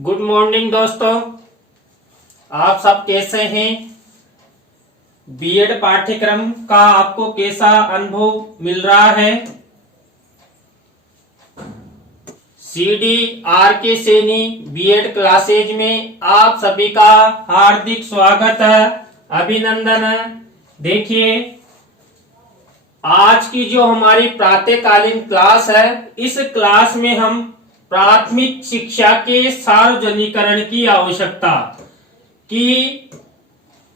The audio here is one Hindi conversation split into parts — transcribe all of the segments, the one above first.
गुड मॉर्निंग दोस्तों, आप सब कैसे हैं? बीएड पाठ्यक्रम का आपको कैसा अनुभव मिल रहा है? CDRK सैनी बीएड क्लासेज में आप सभी का हार्दिक स्वागत है, अभिनंदन है। देखिए, आज की जो हमारी प्रातःकालीन क्लास है, इस क्लास में हम प्राथमिक शिक्षा के सार्वजनिकरण की आवश्यकता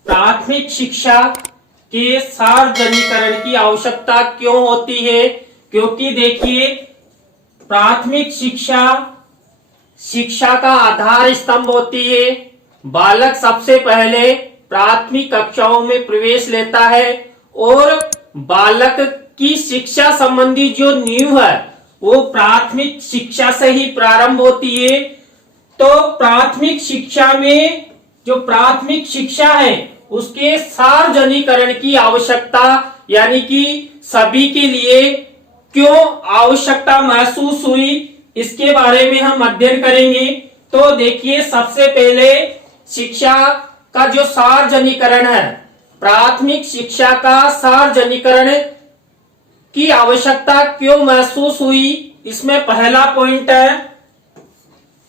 प्राथमिक शिक्षा के सार्वजनिकरण की आवश्यकता क्यों होती है? क्योंकि देखिए, प्राथमिक शिक्षा का आधार स्तंभ होती है। बालक सबसे पहले प्राथमिक कक्षाओं में प्रवेश लेता है और बालक की शिक्षा संबंधी जो नींव है वो प्राथमिक शिक्षा से ही प्रारंभ होती है। तो प्राथमिक शिक्षा में जो प्राथमिक शिक्षा है उसके सार्वजनिकरण की आवश्यकता, यानी कि सभी के लिए क्यों आवश्यकता महसूस हुई, इसके बारे में हम अध्ययन करेंगे। तो देखिए, सबसे पहले शिक्षा का जो सार्वजनिकरण है, प्राथमिक शिक्षा का सार्वजनिकरण की आवश्यकता क्यों महसूस हुई, इसमें पहला पॉइंट है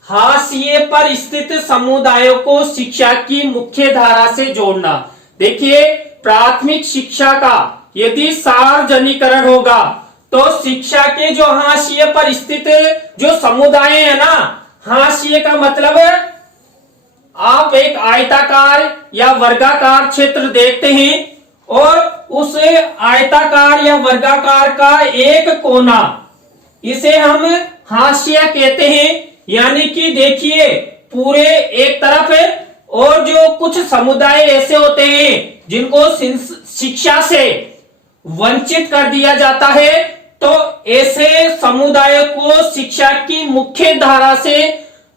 हाशिए पर स्थित समुदायों को शिक्षा की मुख्य धारा से जोड़ना। देखिए, प्राथमिक शिक्षा का यदि सार्वजनिकरण होगा तो शिक्षा के जो हाशिए पर स्थित जो समुदाय है ना, हाशिए का मतलब है आप एक आयताकार या वर्गाकार क्षेत्र देखते हैं और उस आयताकार या वर्गाकार का एक कोना, इसे हम हाशिया कहते हैं। यानी कि देखिए, पूरे एक तरफ है और जो कुछ समुदाय ऐसे होते हैं जिनको शिक्षा से वंचित कर दिया जाता है, तो ऐसे समुदायों को शिक्षा की मुख्य धारा से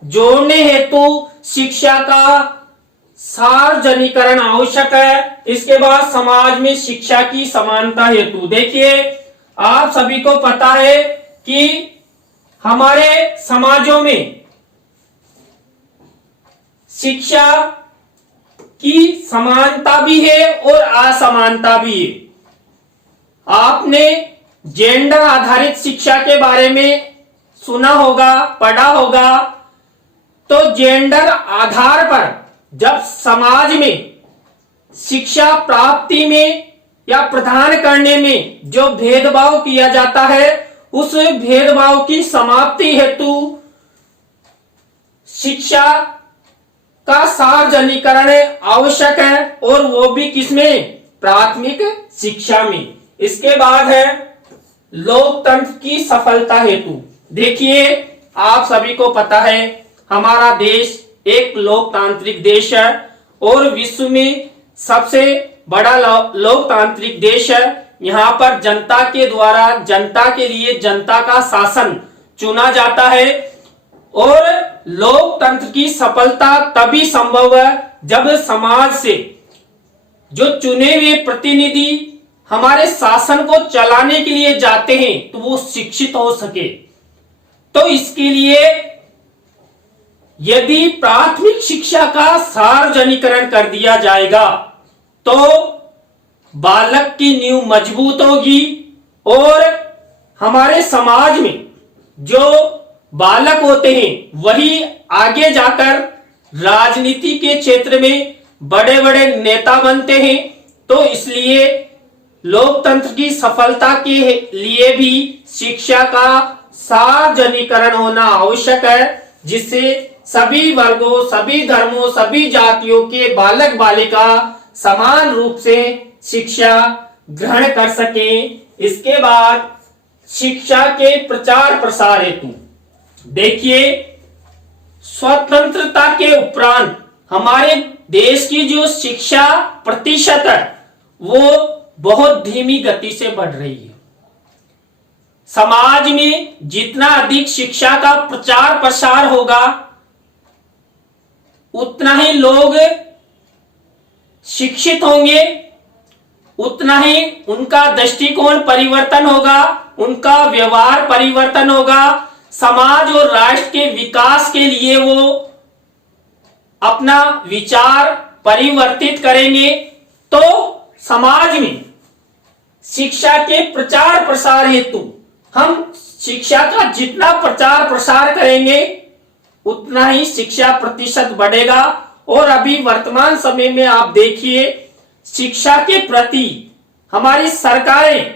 जोड़ने हेतु शिक्षा का सार्वजनिकरण आवश्यक है। इसके बाद समाज में शिक्षा की समानता हेतु, देखिए, आप सभी को पता है कि हमारे समाजों में शिक्षा की समानता भी है और असमानता भी है। आपने जेंडर आधारित शिक्षा के बारे में सुना होगा, पढ़ा होगा। तो जेंडर आधार पर जब समाज में शिक्षा प्राप्ति में या प्रदान करने में जो भेदभाव किया जाता है, उस भेदभाव की समाप्ति हेतु शिक्षा का सार्वजनिकरण आवश्यक है, और वो भी किसमें? प्राथमिक शिक्षा में। इसके बाद है लोकतंत्र की सफलता हेतु। देखिए, आप सभी को पता है हमारा देश एक लोकतांत्रिक देश है और विश्व में सबसे बड़ा लोकतांत्रिक देश है। यहाँ पर जनता के द्वारा जनता के लिए जनता का शासन चुना जाता है, और लोकतंत्र की सफलता तभी संभव है जब समाज से जो चुने हुए प्रतिनिधि हमारे शासन को चलाने के लिए जाते हैं तो वो शिक्षित हो सके। तो इसके लिए यदि प्राथमिक शिक्षा का सार्वजनिकरण कर दिया जाएगा तो बालक की नींव मजबूत होगी, और हमारे समाज में जो बालक होते हैं वही आगे जाकर राजनीति के क्षेत्र में बड़े बड़े नेता बनते हैं। तो इसलिए लोकतंत्र की सफलता के लिए भी शिक्षा का सार्वजनिकरण होना आवश्यक है, जिससे सभी वर्गों, सभी धर्मों, सभी जातियों के बालक बालिका समान रूप से शिक्षा ग्रहण कर सके। इसके बाद शिक्षा के प्रचार प्रसार हेतु, देखिए, स्वतंत्रता के उपरांत हमारे देश की जो शिक्षा प्रतिशत है वो बहुत धीमी गति से बढ़ रही है। समाज में जितना अधिक शिक्षा का प्रचार प्रसार होगा उतना ही लोग शिक्षित होंगे, उतना ही उनका दृष्टिकोण परिवर्तन होगा, उनका व्यवहार परिवर्तन होगा, समाज और राष्ट्र के विकास के लिए वो अपना विचार परिवर्तित करेंगे तो समाज में शिक्षा के प्रचार प्रसार हेतु हम शिक्षा का जितना प्रचार प्रसार करेंगे उतना ही शिक्षा प्रतिशत बढ़ेगा। और अभी वर्तमान समय में आप देखिए, शिक्षा के प्रति हमारी सरकारें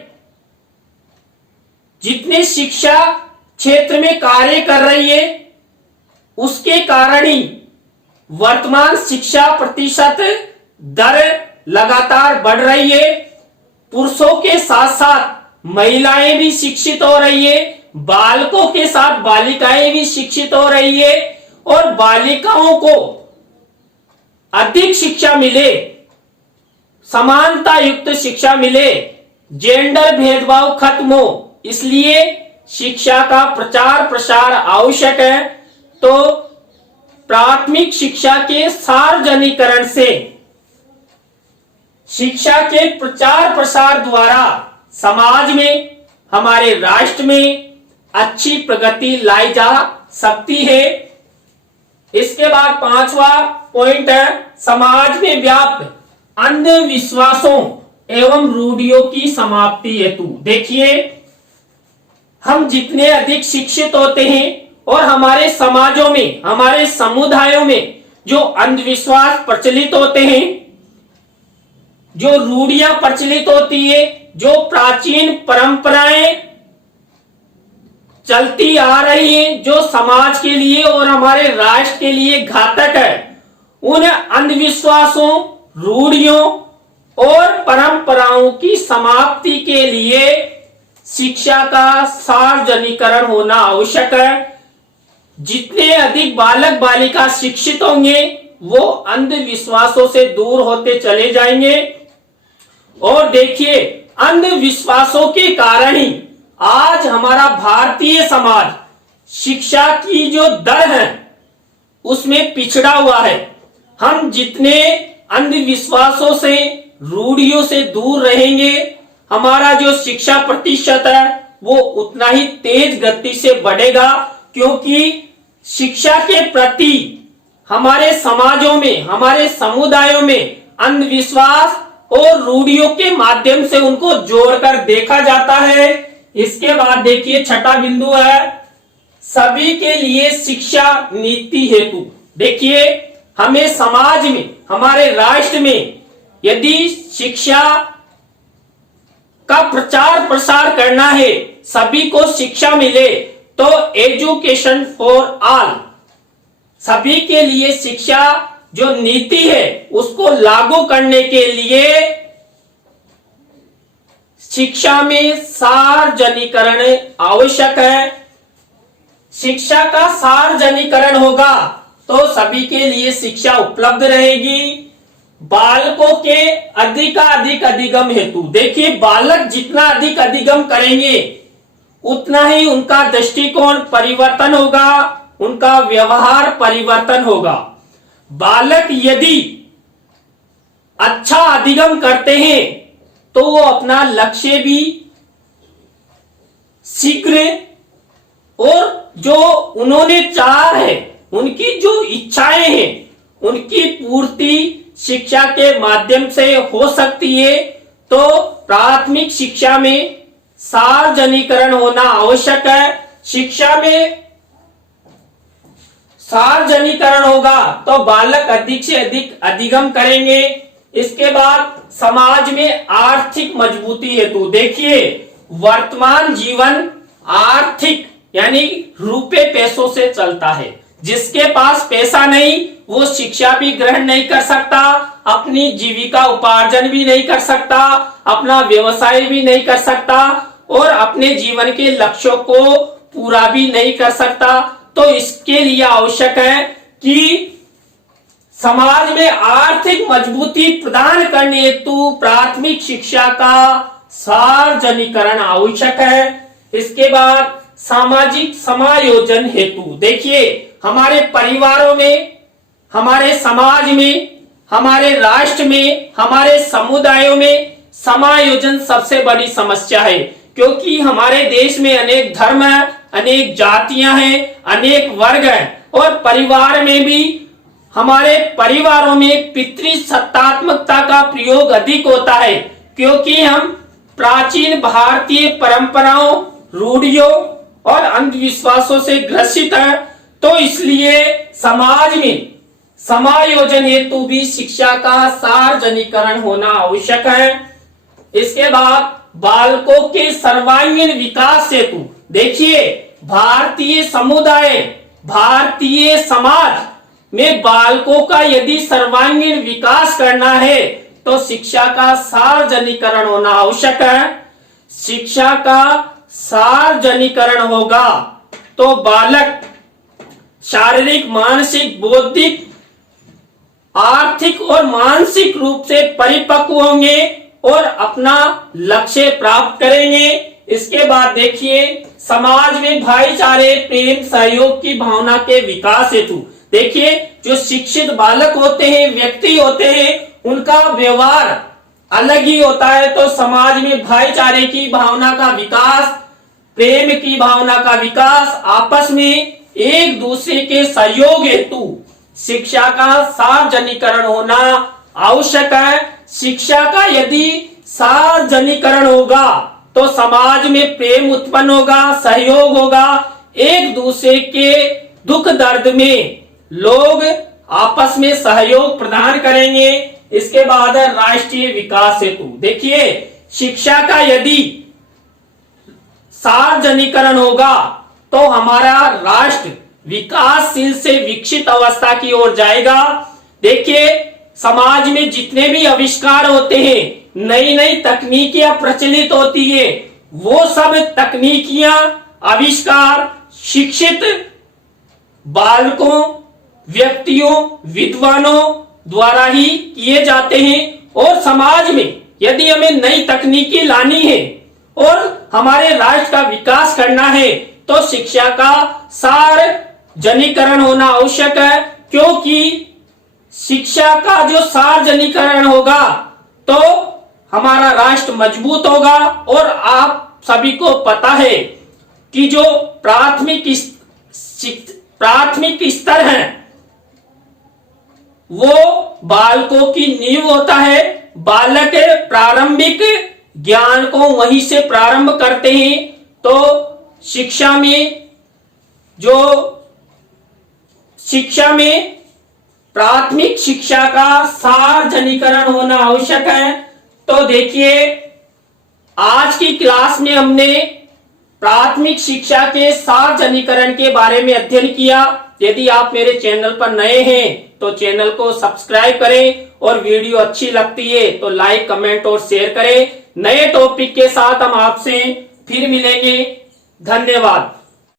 जितने शिक्षा क्षेत्र में कार्य कर रही है उसके कारण ही वर्तमान शिक्षा प्रतिशत दर लगातार बढ़ रही है। पुरुषों के साथ साथ महिलाएं भी शिक्षित हो रही है, बालकों के साथ बालिकाएं भी शिक्षित हो रही है और बालिकाओं को अधिक शिक्षा मिले, समानता युक्त शिक्षा मिले, जेंडर भेदभाव खत्म हो, इसलिए शिक्षा का प्रचार प्रसार आवश्यक है। तो प्राथमिक शिक्षा के सार्वजनिकरण से शिक्षा के प्रचार प्रसार द्वारा समाज में, हमारे राष्ट्र में अच्छी प्रगति लाई जा सकती है। इसके बाद 5वां पॉइंट है समाज में व्याप्त अंधविश्वासों एवं रूढ़ियों की समाप्ति हेतु। देखिए, हम जितने अधिक शिक्षित होते हैं और हमारे समाजों में, हमारे समुदायों में जो अंधविश्वास प्रचलित होते हैं, जो रूढ़ियां प्रचलित होती है, जो प्राचीन परंपराएं चलती आ रही हैं, जो समाज के लिए और हमारे राष्ट्र के लिए घातक है, उन अंधविश्वासों, रूढ़ियों और परंपराओं की समाप्ति के लिए शिक्षा का सार्वजनिकरण होना आवश्यक है। जितने अधिक बालक बालिका शिक्षित होंगे वो अंधविश्वासों से दूर होते चले जाएंगे। और देखिए, अंधविश्वासों के कारण ही आज हमारा भारतीय समाज शिक्षा की जो दर है उसमें पिछड़ा हुआ है। हम जितने अंधविश्वासों से, रूढ़ियों से दूर रहेंगे, हमारा जो शिक्षा प्रतिशत है वो उतना ही तेज गति से बढ़ेगा, क्योंकि शिक्षा के प्रति हमारे समाजों में, हमारे समुदायों में अंधविश्वास और रूढ़ियों के माध्यम से उनको जोड़कर देखा जाता है। इसके बाद देखिए, छठा बिंदु है सभी के लिए शिक्षा नीति हेतु। देखिए, हमें समाज में, हमारे राष्ट्र में यदि शिक्षा का प्रचार प्रसार करना है, सभी को शिक्षा मिले, तो एजुकेशन फॉर ऑल, सभी के लिए शिक्षा जो नीति है उसको लागू करने के लिए शिक्षा में सार्वजनिकरण आवश्यक है। शिक्षा का सार्वजनिकरण होगा तो सभी के लिए शिक्षा उपलब्ध रहेगी। बालकों के अधिकाधिक अधिगम हेतु, देखिए, बालक जितना अधिक अधिगम करेंगे उतना ही उनका दृष्टिकोण परिवर्तन होगा, उनका व्यवहार परिवर्तन होगा। बालक यदि अच्छा अधिगम करते हैं तो वो अपना लक्ष्य भी शीघ्र और जो उन्होंने चाहा है, उनकी जो इच्छाएं हैं, उनकी पूर्ति शिक्षा के माध्यम से हो सकती है। तो प्राथमिक शिक्षा में सार्वजनिकरण होना आवश्यक है। शिक्षा में सार्वजनिकरण होगा तो बालक अधिक से अधिक अधिगम करेंगे। इसके बाद समाज में आर्थिक मजबूती हेतु, देखिए, वर्तमान जीवन आर्थिक यानी रुपए पैसों से चलता है। जिसके पास पैसा नहीं वो शिक्षा भी ग्रहण नहीं कर सकता, अपनी जीविका उपार्जन भी नहीं कर सकता, अपना व्यवसाय भी नहीं कर सकता और अपने जीवन के लक्ष्यों को पूरा भी नहीं कर सकता। तो इसके लिए आवश्यक है कि समाज में आर्थिक मजबूती प्रदान करने हेतु प्राथमिक शिक्षा का सार्वजनिकरण आवश्यक है। इसके बाद सामाजिक समायोजन हेतु, देखिए, हमारे परिवारों में, हमारे समाज में, हमारे राष्ट्र में, हमारे समुदायों में समायोजन सबसे बड़ी समस्या है, क्योंकि हमारे देश में अनेक धर्म है, अनेक जातियां हैं, अनेक वर्ग हैं और परिवार में भी हमारे परिवारों में पितृसत्तात्मकता का प्रयोग अधिक होता है, क्योंकि हम प्राचीन भारतीय परंपराओं, रूढ़ियों और अंधविश्वासों से ग्रसित हैं। तो इसलिए समाज में समायोजन हेतु भी शिक्षा का सार्वजनिकरण होना आवश्यक है। इसके बाद बालकों के सर्वांगीण विकास हेतु देखिए, भारतीय समुदाय, भारतीय समाज में बालकों का यदि सर्वांगीण विकास करना है तो शिक्षा का सार्वजनिकरण होना आवश्यक है। शिक्षा का सार्वजनिकरण होगा तो बालक शारीरिक, मानसिक, बौद्धिक, आर्थिक और मानसिक रूप से परिपक्व होंगे और अपना लक्ष्य प्राप्त करेंगे। इसके बाद देखिए, समाज में भाईचारे, प्रेम, सहयोग की भावना के विकास हेतु देखिए, जो शिक्षित बालक होते हैं, व्यक्ति होते हैं, उनका व्यवहार अलग ही होता है। तो समाज में भाईचारे की भावना का विकास, प्रेम की भावना का विकास, आपस में एक दूसरे के सहयोग हेतु शिक्षा का सार्वजनिकरण होना आवश्यक है। शिक्षा का यदि सार्वजनिकरण होगा तो समाज में प्रेम उत्पन्न होगा, सहयोग होगा, एक दूसरे के दुख दर्द में लोग आपस में सहयोग प्रदान करेंगे। इसके बाद है राष्ट्रीय विकास हेतु देखिए, शिक्षा का यदि सार्वजनिकरण होगा तो हमारा राष्ट्र विकासशील से विकसित अवस्था की ओर जाएगा। देखिए, समाज में जितने भी आविष्कार होते हैं, नई नई तकनीकियां प्रचलित होती है, वो सब तकनीकियां, आविष्कार शिक्षित बालकों, व्यक्तियों, विद्वानों द्वारा ही किए जाते हैं। और समाज में यदि हमें नई तकनीकी लानी है और हमारे राष्ट्र का विकास करना है तो शिक्षा का सार्वजनिकरण होना आवश्यक है, क्योंकि शिक्षा का जो सार्वजनिकरण होगा तो हमारा राष्ट्र मजबूत होगा। और आप सभी को पता है कि जो प्राथमिक स्तर है वो बालकों की नींव होता है। बालक प्रारंभिक ज्ञान को वहीं से प्रारंभ करते हैं। तो शिक्षा में प्राथमिक शिक्षा का सार्वजनिकरण होना आवश्यक है। तो देखिए, आज की क्लास में हमने प्राथमिक शिक्षा के सार्वजनिकरण के बारे में अध्ययन किया। यदि आप मेरे चैनल पर नए हैं तो चैनल को सब्सक्राइब करें और वीडियो अच्छी लगती है तो लाइक, कमेंट और शेयर करें। नए टॉपिक के साथ हम आपसे फिर मिलेंगे। धन्यवाद।